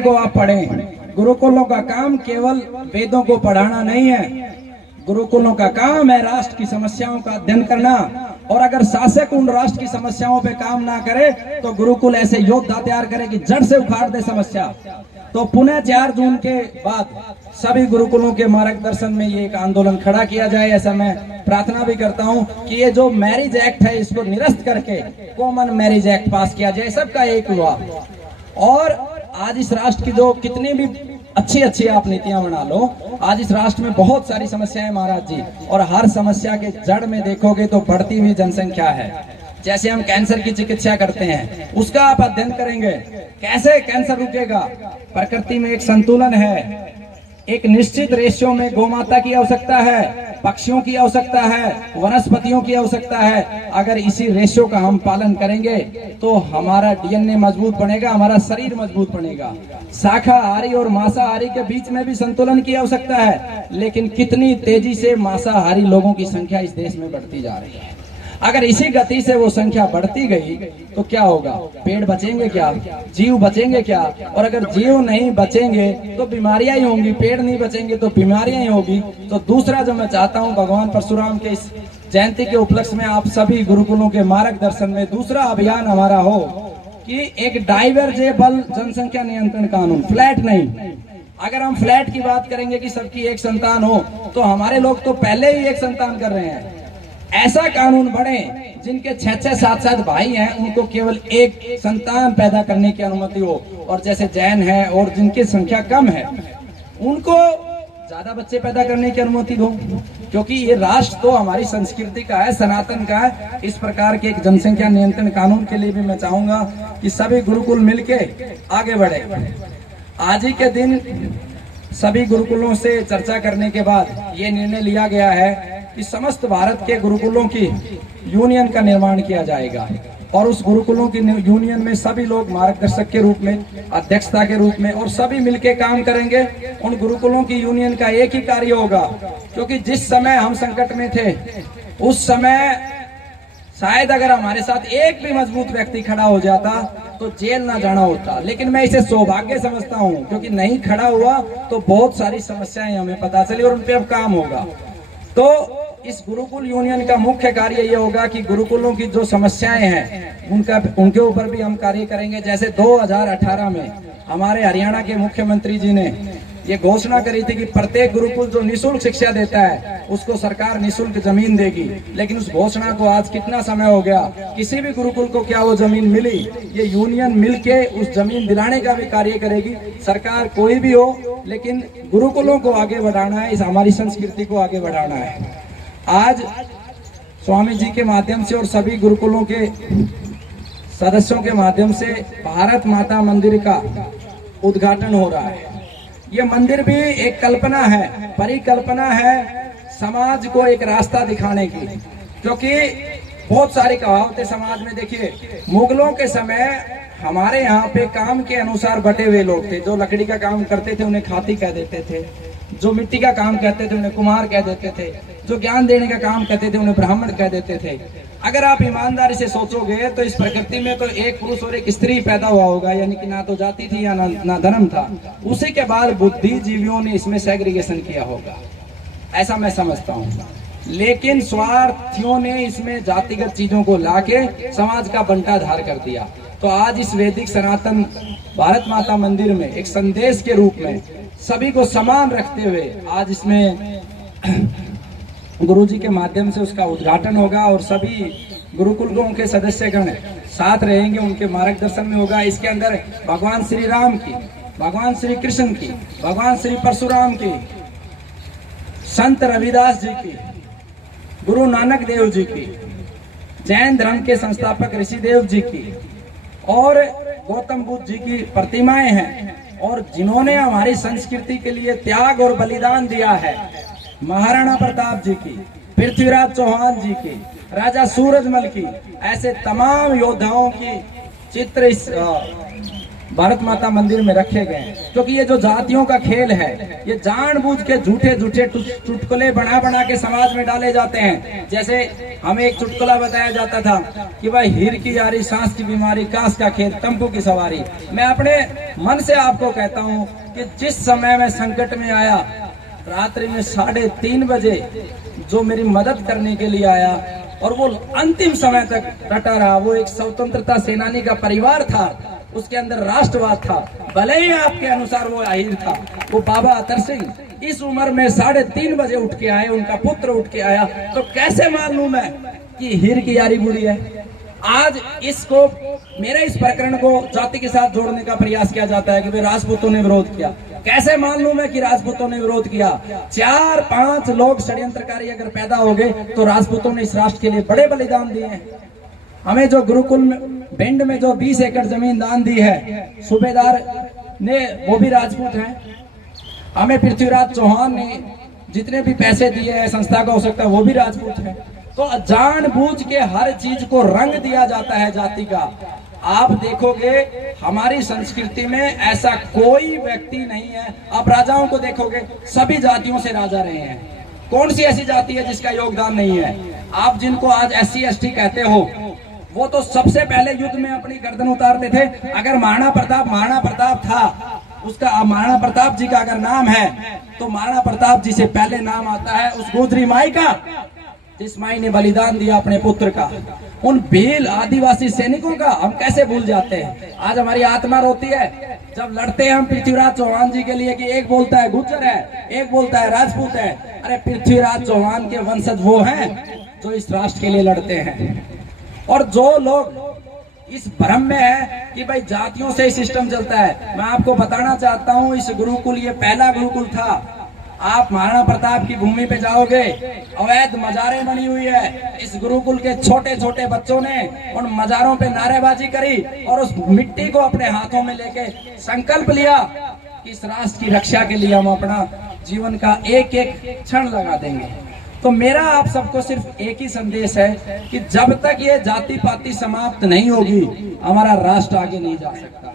को आप पढ़ें। गुरुकुलों का काम केवल वेदों को पढ़ाना नहीं है, गुरुकुलों का काम है राष्ट्र की समस्याओं का अध्ययन करना। और अगर शासक उन राष्ट्र की समस्याओं पे काम ना करे तो गुरुकुल ऐसे योद्धा तैयार करे कि जड़ से उखाड़ दे समस्या। तो पुनः 4 जून के बाद सभी गुरुकुलों के मार्गदर्शन में ये एक आंदोलन खड़ा किया जाए। ऐसा मैं प्रार्थना भी करता हूं कि ये जो मैरिज एक्ट है इसको निरस्त करके कॉमन मैरिज एक्ट पास किया जाए, सबका एक हुआ। और आज इस राष्ट्र की जो कितनी भी अच्छी आप नीतियां बना लो, आज इस राष्ट्र में बहुत सारी समस्याएं महाराज जी, और हर समस्या के जड़ में देखोगे तो बढ़ती हुई जनसंख्या है। जैसे हम कैंसर की चिकित्सा करते हैं उसका आप अध्ययन करेंगे, कैसे कैंसर रुकेगा। प्रकृति में एक संतुलन है, एक निश्चित रेशियो में गौमाता की आवश्यकता है, पक्षियों की आवश्यकता है, वनस्पतियों की आवश्यकता है। अगर इसी रेशियो का हम पालन करेंगे तो हमारा डीएनए मजबूत बनेगा, हमारा शरीर मजबूत बनेगा। शाकाहारी और मांसाहारी के बीच में भी संतुलन की आवश्यकता है, लेकिन कितनी तेजी से मांसाहारी लोगों की संख्या इस देश में बढ़ती जा रही है। अगर इसी गति से वो संख्या बढ़ती गई तो क्या होगा? पेड़ बचेंगे क्या? जीव बचेंगे क्या? और अगर जीव नहीं बचेंगे तो बीमारियां ही होंगी, पेड़ नहीं बचेंगे तो बीमारियां ही होगी। तो दूसरा जो मैं चाहता हूं, भगवान परशुराम के इस जयंती के उपलक्ष्य में आप सभी गुरुकुलों के मार्गदर्शन में दूसरा अभियान हमारा हो कि एक डाइवर्जेबल जनसंख्या नियंत्रण कानून, फ्लैट नहीं। अगर हम फ्लैट की बात करेंगे कि सबकी एक संतान हो, तो हमारे लोग तो पहले ही एक संतान कर रहे हैं। ऐसा कानून बने जिनके 6-6, 7-7 भाई हैं, उनको केवल एक संतान पैदा करने की अनुमति हो। और जैसे जैन है और जिनकी संख्या कम है उनको ज्यादा बच्चे पैदा करने की अनुमति दो, क्योंकि ये राष्ट्र तो हमारी संस्कृति का है, सनातन का है। इस प्रकार के एक जनसंख्या नियंत्रण कानून के लिए भी मैं चाहूंगा कि सभी गुरुकुल मिलके आगे बढ़े। आज ही के दिन सभी गुरुकुलों से चर्चा करने के बाद ये निर्णय लिया गया है कि समस्त भारत के गुरुकुलों की यूनियन का निर्माण किया जाएगा। और उस गुरुकुलों की यूनियन में सभी लोग मार्गदर्शक के रूप में, अध्यक्षता के रूप में, और सभी मिलके काम करेंगे। उन गुरुकुलों की यूनियन का एक ही कार्य होगा, क्योंकि जिस समय हम संकट में थे उस समय शायद अगर हमारे साथ एक भी मजबूत व्यक्ति खड़ा हो जाता तो जेल ना जाना होता। लेकिन मैं इसे सौभाग्य समझता हूँ, क्योंकि नहीं खड़ा हुआ तो बहुत सारी समस्याएं हमें पता चली और उन पे अब काम होगा। तो इस गुरुकुल यूनियन का मुख्य कार्य ये होगा कि गुरुकुलों की जो समस्याएं हैं उनके ऊपर भी हम कार्य करेंगे। जैसे 2018 में हमारे हरियाणा के मुख्यमंत्री जी ने ये घोषणा करी थी कि प्रत्येक गुरुकुल जो निःशुल्क शिक्षा देता है उसको सरकार निःशुल्क जमीन देगी। लेकिन उस घोषणा को आज कितना समय हो गया, किसी भी गुरुकुल को क्या वो जमीन मिली? ये यूनियन मिलके उस जमीन दिलाने का भी कार्य करेगी। सरकार कोई भी हो, लेकिन गुरुकुलों को आगे बढ़ाना है, इस हमारी संस्कृति को आगे बढ़ाना है। आज स्वामी जी के माध्यम से और सभी गुरुकुलों के सदस्यों के माध्यम से भारत माता मंदिर का उद्घाटन हो रहा है। ये मंदिर भी एक कल्पना है, परिकल्पना है समाज को एक रास्ता दिखाने की, क्योंकि बहुत सारी कहावतें समाज में। देखिए, मुगलों के समय हमारे यहाँ पे काम के अनुसार बटे हुए लोग थे। जो लकड़ी का काम करते थे उन्हें खाती कह देते थे, जो मिट्टी का काम कहते थे उन्हें कुम्हार कह देते थे, जो ज्ञान देने का काम कहते थे उन्हें ब्राह्मण कह देते थे। अगर आप ईमानदारी से सोचोगे तो इस प्रकृति में तो एक पुरुष और एक स्त्री पैदा हुआ होगा, यानी कि ना तो जाति थी या ना धर्म था। उसी के बाद बुद्धिजीवियों ने इसमें सेग्रीगेशन किया होगा, ऐसा मैं समझता हूँ। लेकिन स्वार्थियों ने इसमें जातिगत चीजों को लाके समाज का बंटाधार कर दिया। तो आज इस वैदिक सनातन भारत माता मंदिर में एक संदेश के रूप में सभी को समान रखते हुए आज इसमें गुरुजी के माध्यम से उसका उद्घाटन होगा और सभी गुरुकुलों के सदस्यगण साथ रहेंगे, उनके मार्गदर्शन में होगा। इसके अंदर भगवान श्री राम की, भगवान श्री कृष्ण की, भगवान श्री परशुराम की, संत रविदास जी की, गुरु नानक देव जी की, जैन धर्म के संस्थापक ऋषिदेव जी की और गौतम बुद्ध जी की प्रतिमाएं हैं। और जिन्होंने हमारी संस्कृति के लिए त्याग और बलिदान दिया है, महाराणा प्रताप जी की, पृथ्वीराज चौहान जी की, राजा सूरजमल की, ऐसे तमाम योद्धाओं की चित्र इस भारत माता मंदिर में रखे गए हैं, क्योंकि ये जो जातियों का खेल है, ये जानबूझ के झूठे झूठे चुटकुले बना बना के समाज में डाले जाते हैं। जैसे हमें एक चुटकुला बताया जाता था कि भाई हीर की यारी, सांस की बीमारी, कास का खेत, तंबू की सवारी। मैं अपने मन से आपको कहता हूँ कि जिस समय मैं संकट में आया, रात्रि में 3:30 बजे जो मेरी मदद करने के लिए आया और वो अंतिम समय तक डटा रहा, वो एक स्वतंत्रता सेनानी का परिवार था, उसके अंदर राष्ट्रवाद था, भले ही आपके अनुसार वो अहीर था, वो बाबा अतर सिंह इस उम्र में 3:30 बजे उठ के आए, उनका पुत्र उठ के आया, तो कैसे मालूम है कि हीर की यारी बुरी है। आज इसको, मेरे इस प्रकरण को जाति के साथ जोड़ने का प्रयास किया जाता है कि भाई राजपूतों ने विरोध किया। कैसे मालूम है कि राजपूतों ने विरोध किया? 4-5 लोग षड्यंत्रकारी अगर पैदा हो गए तो राजपूतों ने इस राष्ट्र के लिए बड़े बलिदान दिए हैं। हमें जो गुरुकुल में भिंड में जो 20 एकड़ जमीन दान दी है सूबेदार ने, वो भी राजपूत हैं। हमें पृथ्वीराज चौहान ने जितने भी पैसे दिए हैं संस्था का, हो सकता है वो भी राजपूत है। तो जानबूझ के हर चीज को रंग दिया जाता है जाति का। आप देखोगे हमारी संस्कृति में ऐसा कोई व्यक्ति नहीं है। आप राजाओं को देखोगे, सभी जातियों से राजा रहे हैं। कौन सी ऐसी जाति है जिसका योगदान नहीं है? आप जिनको आज SC ST कहते हो, वो तो सबसे पहले युद्ध में अपनी गर्दन उतारते थे। अगर महाराणा प्रताप था, उसका महाराणा प्रताप जी का अगर नाम है तो महाराणा प्रताप जी से पहले नाम आता है उस गोदरी माई का, जिस माई ने बलिदान दिया अपने पुत्र का। उन भील आदिवासी सैनिकों का हम कैसे भूल जाते हैं? आज हमारी आत्मा रोती है जब लड़ते हैं हम पृथ्वीराज चौहान जी के लिए कि एक बोलता है गुर्जर है, एक बोलता है राजपूत है। अरे पृथ्वीराज चौहान के वंशज वो हैं जो इस राष्ट्र के लिए लड़ते हैं। और जो लोग इस भ्रम में है कि भाई जातियों से ही सिस्टम चलता है, मैं आपको बताना चाहता हूं, इस गुरुकुल, ये पहला गुरुकुल था। आप महाराणा प्रताप की भूमि पे जाओगे, अवैध मजारें बनी हुई है। इस गुरुकुल के छोटे छोटे बच्चों ने उन मजारों पे नारेबाजी करी और उस मिट्टी को अपने हाथों में लेके संकल्प लिया कि इस राष्ट्र की रक्षा के लिए हम अपना जीवन का एक एक क्षण लगा देंगे। तो मेरा आप सबको सिर्फ एक ही संदेश है कि जब तक ये जाति पाति समाप्त नहीं होगी, हमारा राष्ट्र आगे नहीं जा सकता।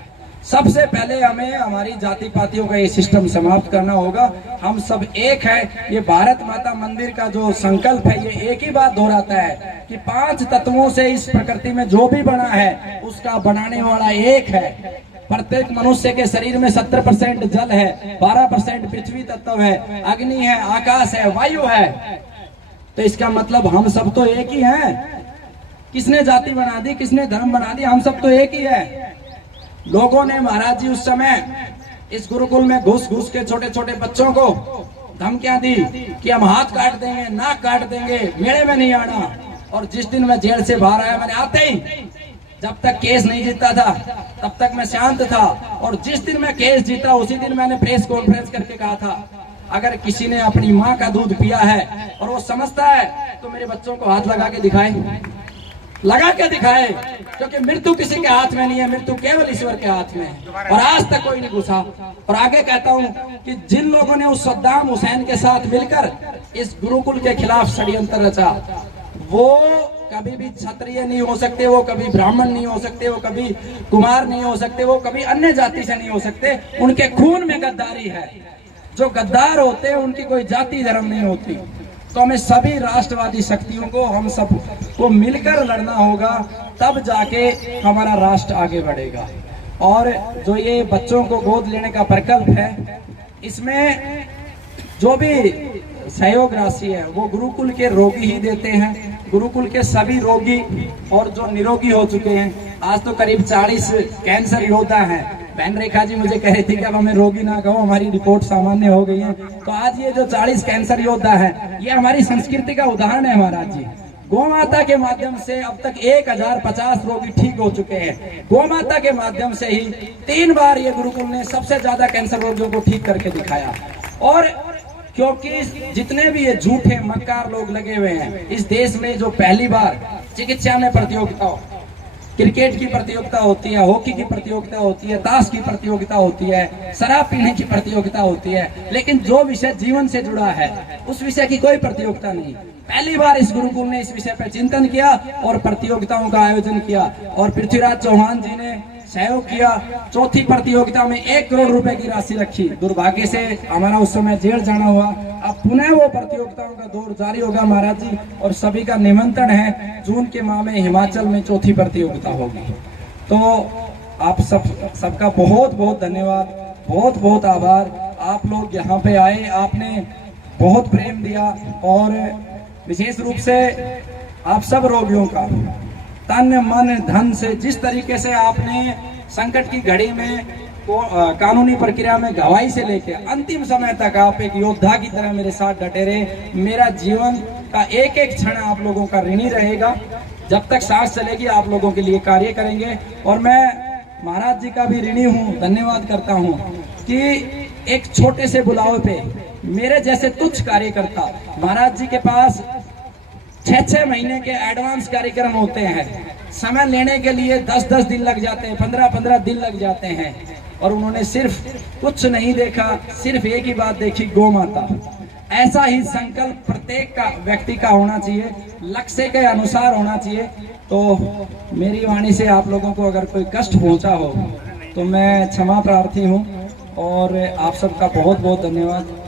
सबसे पहले हमें हमारी जाति पातियों का ये सिस्टम समाप्त करना होगा। हम सब एक है। ये भारत माता मंदिर का जो संकल्प है, ये एक ही बात दोहराता है कि 5 तत्वों से इस प्रकृति में जो भी बना है उसका बनाने वाला एक है। प्रत्येक मनुष्य के शरीर में 70% जल है, 12% पृथ्वी तत्व है, अग्नि है, आकाश है, वायु है। तो इसका मतलब हम सब तो एक ही हैं। किसने जाति बना दी, किसने धर्म बना दी? हम सब तो एक ही है। लोगों ने महाराज जी उस समय इस गुरुकुल में घुस घुस के छोटे छोटे बच्चों को धमकियां दी कि हम हाथ काट देंगे, नाक काट देंगे, मेले में नहीं आना। और जिस दिन मैं जेल से बाहर आया, मैंने आते ही, जब तक केस नहीं जीता था तब तक मैं शांत था, और जिस दिन मैं केस जीता उसी दिन मैंने प्रेस कॉन्फ्रेंस करके कहा था, अगर किसी ने अपनी माँ का दूध पिया है और वो समझता है तो मेरे बच्चों को हाथ लगा के दिखाए, क्योंकि मृत्यु किसी के हाथ में नहीं है, मृत्यु केवल ईश्वर के हाथ में है। और आज तक कोई नहीं घुसा। और आगे कहता हूं कि जिन लोगों ने उस सद्दाम हुसैन के साथ मिलकर इस गुरुकुल के खिलाफ षड्यंत्र रचा, वो कभी भी क्षत्रिय नहीं हो सकते, वो कभी ब्राह्मण नहीं हो सकते, वो कभी कुमार नहीं हो सकते, वो कभी अन्य जाति से नहीं हो सकते। उनके खून में गद्दारी है। जो गद्दार होते हैं उनकी कोई जाति धर्म नहीं होती। तो हमें सभी राष्ट्रवादी शक्तियों को, हम सब को मिलकर लड़ना होगा, तब जाके हमारा राष्ट्र आगे बढ़ेगा। और जो ये बच्चों को गोद लेने का प्रकल्प है, इसमें जो भी सहयोग राशि है वो गुरुकुल के रोगी ही देते हैं। गुरुकुल के सभी रोगी और जो निरोगी हो चुके हैं, आज तो करीब 40 कैंसर योद्धा हैं। बहन रेखा जी मुझे कह रही थी कि अब हमें रोगी ना कहो, हमारी रिपोर्ट सामान्य हो गई है। तो आज ये जो 40 कैंसर योद्धा है, ये हमारी संस्कृति का उदाहरण है महाराज जी। गौ माता के माध्यम से अब तक 1050 रोगी ठीक हो चुके हैं। गौ माता के माध्यम से ही 3 बार ये गुरुकुल ने सबसे ज्यादा कैंसर रोगियों को ठीक करके दिखाया। और क्योंकि जितने भी ये झूठे मक्कार लोग लगे हुए हैं इस देश में, जो पहली बार चिकित्सा में प्रतियोगिता हो, क्रिकेट की प्रतियोगिता होती है, हॉकी की प्रतियोगिता होती है, ताश की प्रतियोगिता होती है, शराब पीने की प्रतियोगिता होती है, लेकिन जो विषय जीवन से जुड़ा है उस विषय की कोई प्रतियोगिता नहीं। पहली बार इस गुरुकुल ने इस विषय पर चिंतन किया और प्रतियोगिताओं का आयोजन किया। और पृथ्वीराज चौहान जी ने सहयोग किया। चौथी प्रतियोगिता में 1 करोड़ रुपए की राशि रखी। दुर्भाग्य से हमारा उस समय जेल जाना हुआ। अब पुनः वो प्रतियोगिताओं का दौर जारी होगा महाराज जी, और सभी का निमंत्रण है। जून के माह में हिमाचल में चौथी प्रतियोगिता होगी। तो आप सबका बहुत बहुत धन्यवाद, बहुत बहुत आभार। आप लोग यहाँ पे आए, आपने बहुत प्रेम दिया, और विशेष रूप से आप सब रोगियों का तन मन धन से जिस तरीके से आपने संकट की घड़ी में कानूनी प्रक्रिया में गवाही से लेके अंतिम समय तक आप एक योद्धा की तरह मेरे साथ डटे रहे। मेरा जीवन का एक एक क्षण आप लोगों का ऋणी रहेगा। जब तक सांस चलेगी आप लोगों के लिए कार्य करेंगे। और मैं महाराज जी का भी ऋणी हूँ, धन्यवाद करता हूँ कि एक छोटे से बुलावे पे मेरे जैसे तुच्छ कार्यकर्ता, महाराज जी के पास 6-6 महीने के एडवांस कार्यक्रम होते हैं। समय लेने के लिए 10-10 दिन लग जाते हैं, 15-15 दिन लग जाते हैं, और उन्होंने सिर्फ कुछ नहीं देखा, सिर्फ एक ही बात देखी, गौ माता। ऐसा ही संकल्प प्रत्येक का व्यक्ति का होना चाहिए, लक्ष्य के अनुसार होना चाहिए। तो मेरी वाणी से आप लोगों को अगर कोई कष्ट पहुंचा हो तो मैं क्षमा प्रार्थी हूं, और आप सबका बहुत बहुत धन्यवाद।